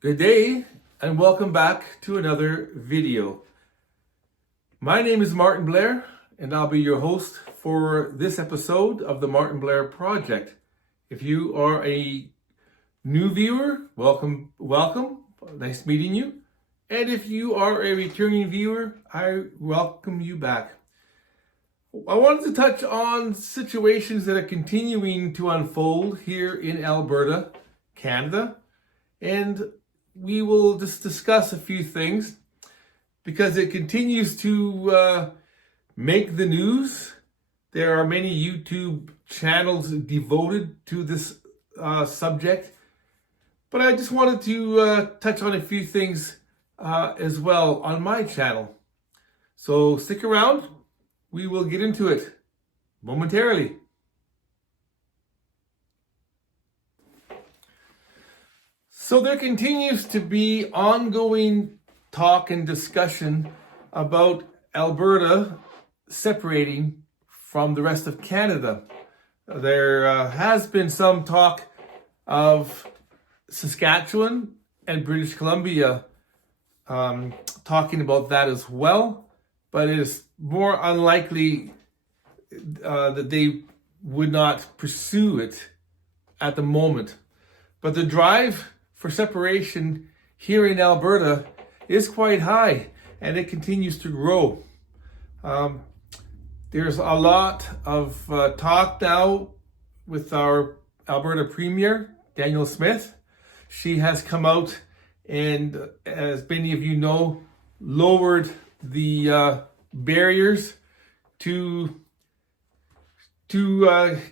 Good day and welcome back to another video. My name is Martin Blair and I'll be your host for this episode of the Martin Blair Project. If you are a new viewer, welcome. Nice meeting you. And if you are a returning viewer, I welcome you back. I wanted to touch on situations that are continuing to unfold here in Alberta, Canada, and we will just discuss a few things because it continues to make the news. There are many YouTube channels devoted to this subject, but I just wanted to touch on a few things as well on my channel. So stick around. We will get into it momentarily. So there continues to be ongoing talk and discussion about Alberta separating from the rest of Canada. There has been some talk of Saskatchewan and British Columbia talking about that as well, but it is more unlikely that they would not pursue it at the moment. But the drive for separation here in Alberta is quite high and it continues to grow. There's a lot of talk now with our Alberta Premier, Danielle Smith. She has come out and, as many of you know, lowered the barriers to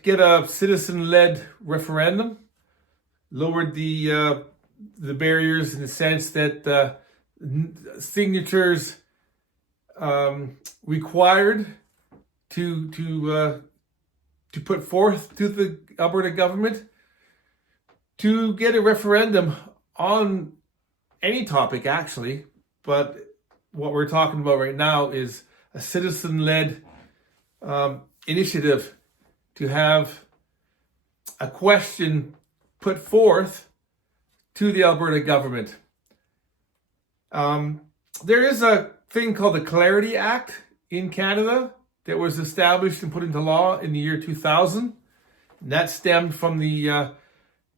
get a citizen-led referendum, lowered the barriers in the sense that signatures required to put forth to the Alberta government to get a referendum on any topic, actually. But what we're talking about right now is a citizen-led initiative to have a question put forth to the Alberta government. There is a thing called the Clarity Act in Canada that was established and put into law in the year 2000. And that stemmed from the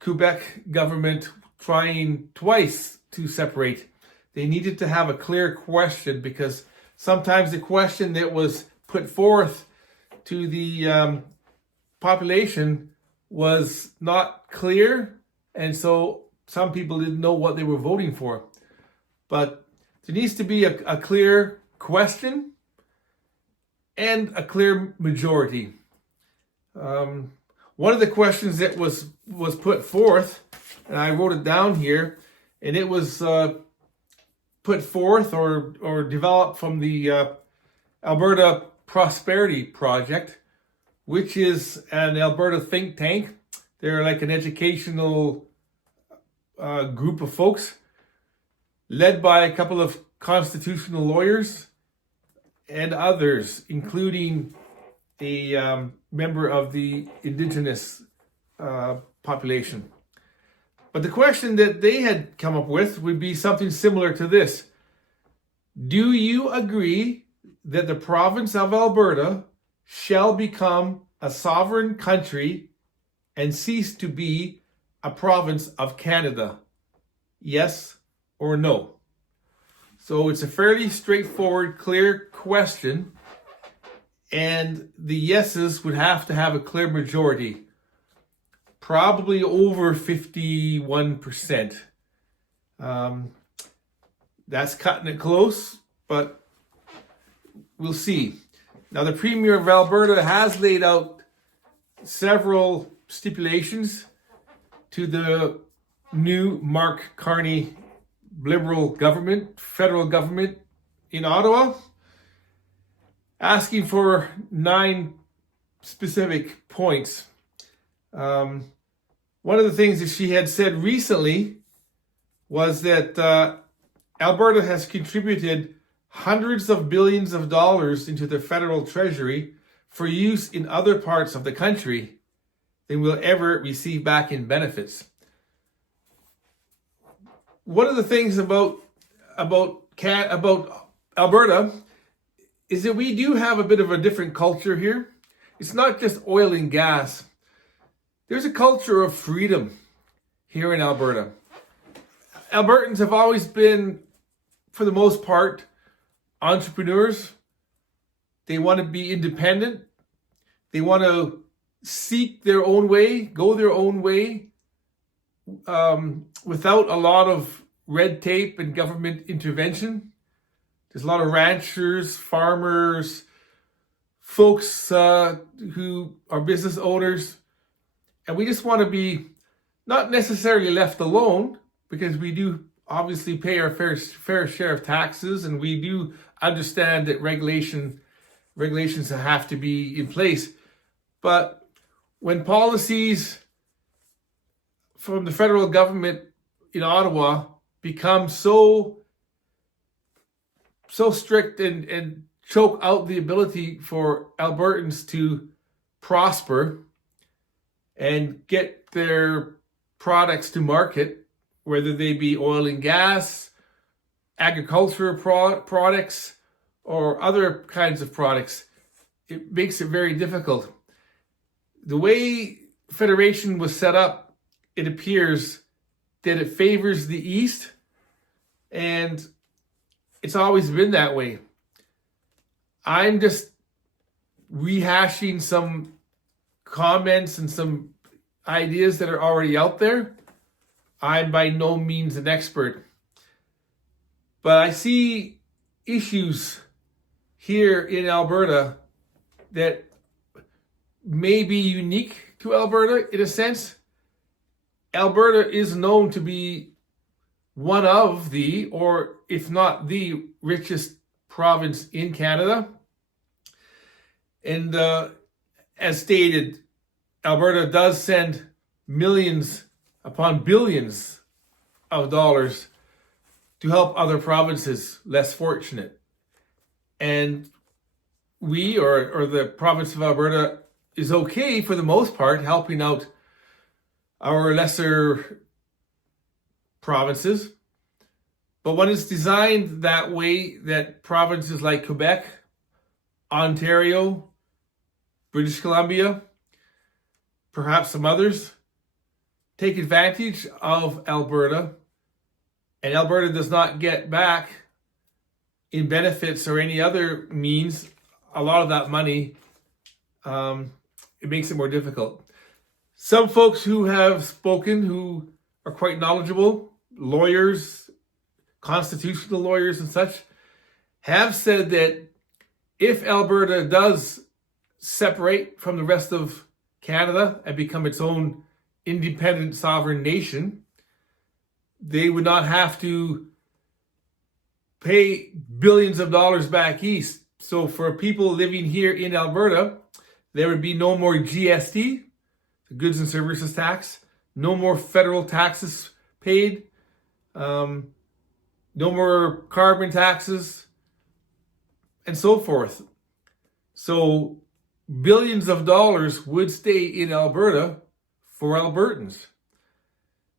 Quebec government trying twice to separate. They needed to have a clear question because sometimes the question that was put forth to the population was not clear, and so some people didn't know what they were voting for. But there needs to be a clear question and a clear majority. One of the questions that was put forth, and I wrote it down here, and it was put forth or developed from the Alberta Prosperity Project, which is an Alberta think tank. They're like an educational group of folks led by a couple of constitutional lawyers and others, including a member of the Indigenous population. But the question that they had come up with would be something similar to this. Do you agree that the province of Alberta shall become a sovereign country and cease to be a province of Canada? Yes or no? So it's a fairly straightforward, clear question, and the yeses would have to have a clear majority, probably over 51%. That's cutting it close, but we'll see. Now, the Premier of Alberta has laid out several stipulations to the new Mark Carney Liberal government, federal government in Ottawa, asking for 9 specific points. One of the things that she had said recently was that Alberta has contributed hundreds of billions of dollars into the federal treasury for use in other parts of the country than we'll ever receive back in benefits. one of the things about Alberta is that we do have a bit of a different culture here. It's not just oil and gas. There's a culture of freedom here in Alberta. Albertans have always been, for the most part, entrepreneurs. They want to be independent. They want to seek their own way, go their own way, without a lot of red tape and government intervention. There's a lot of ranchers, farmers, folks who are business owners, and we just want to be not necessarily left alone, because we do obviously pay our fair share of taxes, and we do understand that regulations have to be in place. But when policies from the federal government in Ottawa become so strict and choke out the ability for Albertans to prosper and get their products to market, whether they be oil and gas, agricultural products, or other kinds of products, it makes it very difficult. The way Federation was set up, it appears that it favors the East, and it's always been that way. I'm just rehashing some comments and some ideas that are already out there. I'm by no means an expert, but I see issues here in Alberta that may be unique to Alberta in a sense. Alberta is known to be one of the, or if not the richest province in Canada. And as stated, Alberta does send millions upon billions of dollars to help other provinces less fortunate. And we, or the province of Alberta, is okay for the most part helping out our lesser provinces. But when it's designed that way, that provinces like Quebec, Ontario, British Columbia, perhaps some others, take advantage of Alberta, and Alberta does not get back in benefits or any other means a lot of that money, it makes it more difficult. Some folks who have spoken, who are quite knowledgeable, lawyers, constitutional lawyers and such, have said that if Alberta does separate from the rest of Canada and become its own independent sovereign nation, they would not have to pay billions of dollars back east. So for people living here in Alberta, there would be no more GST, the goods and services tax, no more federal taxes paid, no more carbon taxes, and so forth. So billions of dollars would stay in Alberta for Albertans.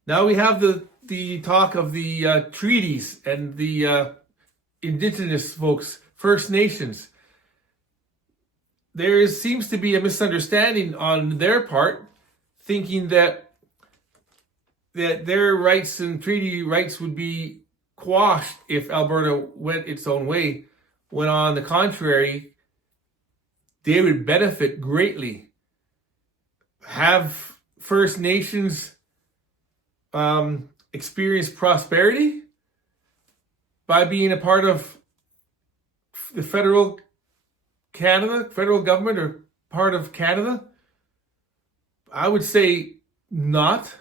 Now we have the talk of the treaties and the Indigenous folks, First Nations. There seems to be a misunderstanding on their part, thinking that their rights and treaty rights would be quashed if Alberta went its own way, when on the contrary, they would benefit greatly. Have First Nations experience prosperity by being a part of the federal government, or part of Canada? I would say not.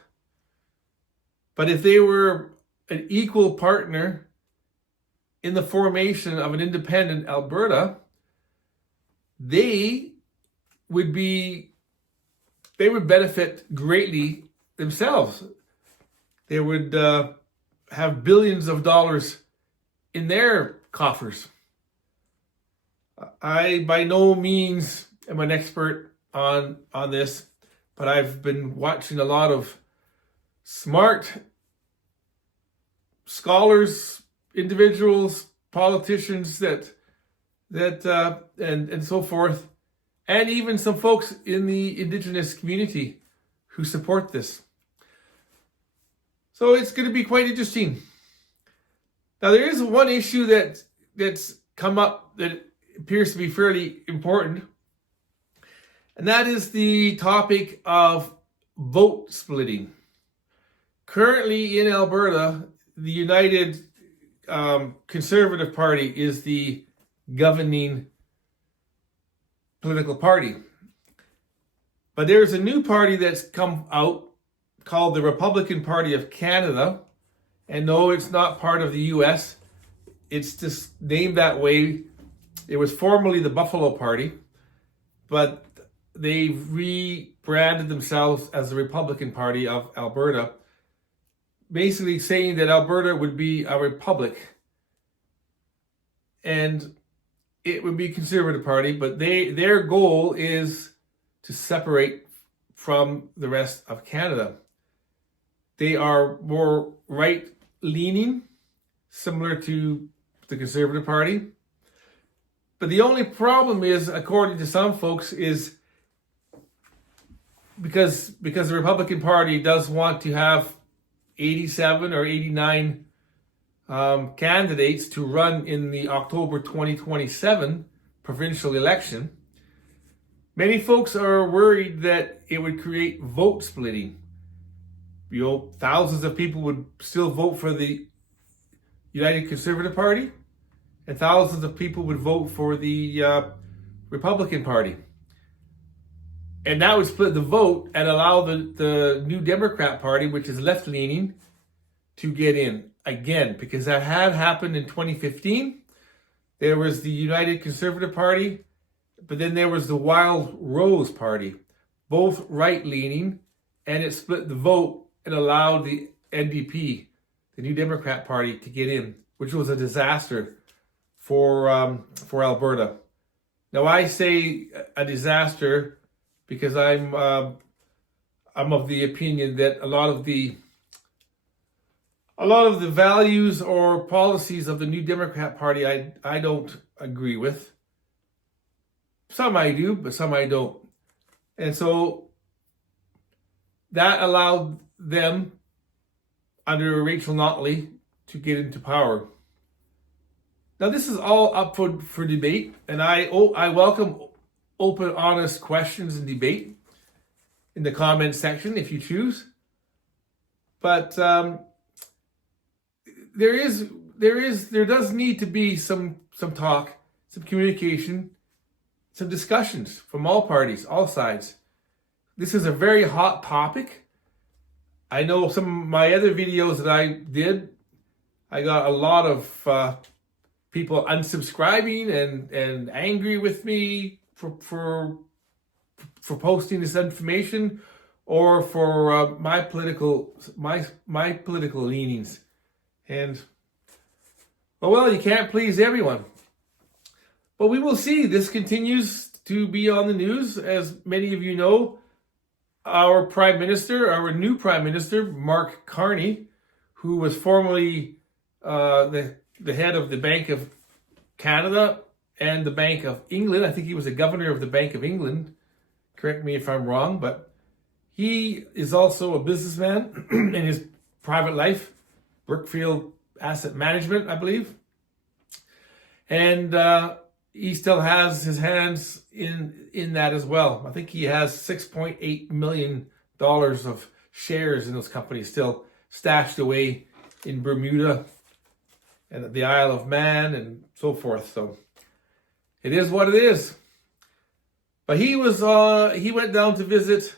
But if they were an equal partner in the formation of an independent Alberta, they would benefit greatly themselves. They would have billions of dollars in their coffers. I by no means am an expert on this, but I've been watching a lot of smart scholars, individuals, politicians and so forth, and even some folks in the Indigenous community who support this. So it's going to be quite interesting. Now, there is one issue that's come up that appears to be fairly important, and that is the topic of vote splitting. Currently in Alberta, the United Conservative Party is the governing political party. But there's a new party that's come out called the Republican Party of Canada. And no, it's not part of the US. It's just named that way. It was formerly the Buffalo Party, but they've rebranded themselves as the Republican Party of Alberta, basically saying that Alberta would be a republic and it would be a conservative party, but their goal is to separate from the rest of Canada. They are more right-leaning, similar to the Conservative Party. But the only problem is, according to some folks, is because the Republican Party does want to have 87 or 89 candidates to run in the October 2027 provincial election. Many folks are worried that it would create vote splitting. You know, thousands of people would still vote for the United Conservative Party, and thousands of people would vote for the Republican Party. And that would split the vote and allow the New Democrat Party, which is left-leaning, to get in again, because that had happened in 2015. There was the United Conservative Party, but then there was the Wild Rose Party, both right-leaning, and it split the vote and allowed the NDP, the New Democrat Party, to get in, which was a disaster for Alberta. Now, I say a disaster because I'm of the opinion that a lot of the values or policies of the New Democrat Party I don't agree with. Some I do, but some I don't. And so that allowed them, under Rachel Notley, to get into power. Now, this is all up for debate, and I welcome open, honest questions and debate in the comment section if you choose. But there does need to be some talk, some communication, some discussions from all parties, all sides. This is a very hot topic. I know some of my other videos that I did, I got a lot of people unsubscribing and angry with me for posting this information, or for my political leanings. And well, you can't please everyone. But we will see. This continues to be on the news. As many of you know, our new Prime Minister, Mark Carney, who was formerly the head of the Bank of Canada and the Bank of England. I think he was the governor of the Bank of England. Correct me if I'm wrong, but he is also a businessman in his private life, Brookfield Asset Management, I believe. And he still has his hands in that as well. I think he has $6.8 million of shares in those companies still stashed away in Bermuda and the Isle of Man and so forth. So it is what it is. But he went down to visit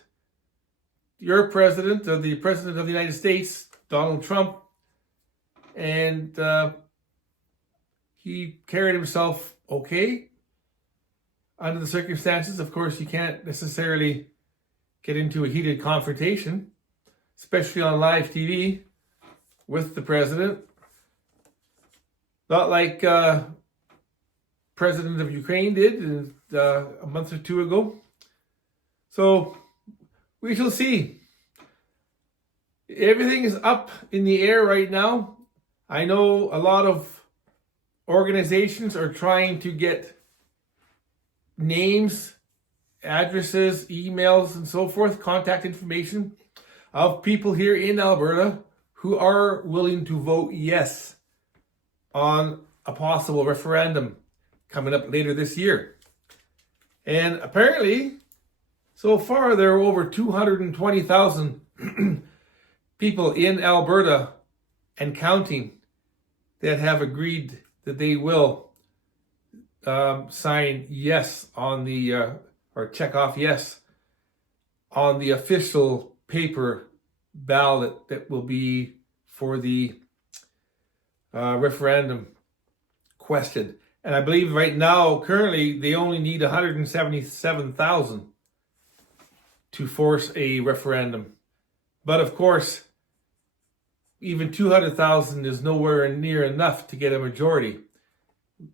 your president, or the president of the United States, Donald Trump, and he carried himself okay under the circumstances. Of course, you can't necessarily get into a heated confrontation, especially on live TV with the president. Not like President of Ukraine did a month or two ago. So we shall see. Everything is up in the air right now. I know a lot of organizations are trying to get names, addresses, emails, and so forth, contact information of people here in Alberta who are willing to vote yes on a possible referendum coming up later this year. And apparently, so far, there are over 220,000 people in Alberta and counting that have agreed that they will sign yes on the, or check off yes on the official paper ballot that will be for the referendum question. And I believe right now, currently, they only need 177,000 to force a referendum. But of course, even 200,000 is nowhere near enough to get a majority.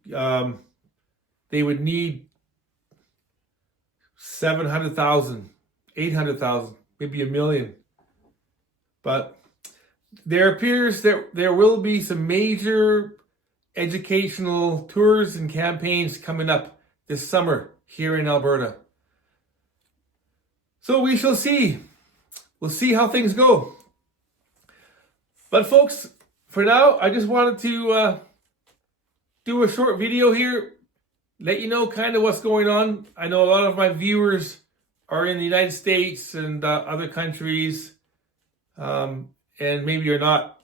They would need 700,000, 800,000, maybe 1 million. But there appears that there will be some major educational tours and campaigns coming up this summer here in Alberta. So we shall see. We'll see how things go. But folks, for now, I just wanted to do a short video here, let you know kind of what's going on. I know a lot of my viewers are in the United States and other countries, and maybe you're not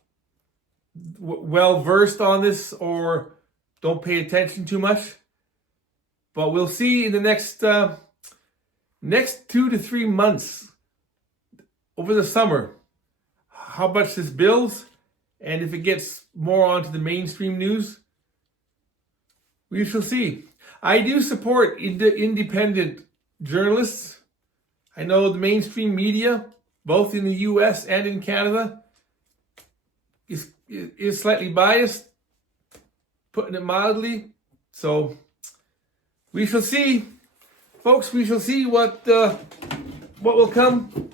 well versed on this or don't pay attention too much. But we'll see in the next 2 to 3 months over the summer how much this builds, and if it gets more onto the mainstream news, we shall see. I do support independent journalists. I know the mainstream media, both in the US and in Canada, is slightly biased, putting it mildly. So we shall see, folks. We shall see what will come.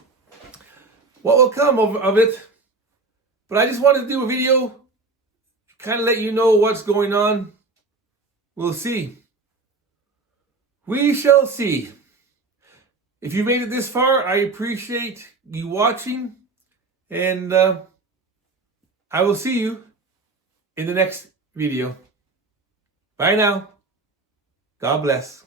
What will come of it. But I just wanted to do a video, kind of let you know what's going on. We'll see. We shall see. If you made it this far, I appreciate you watching. And I will see you in the next video. Bye now. God bless.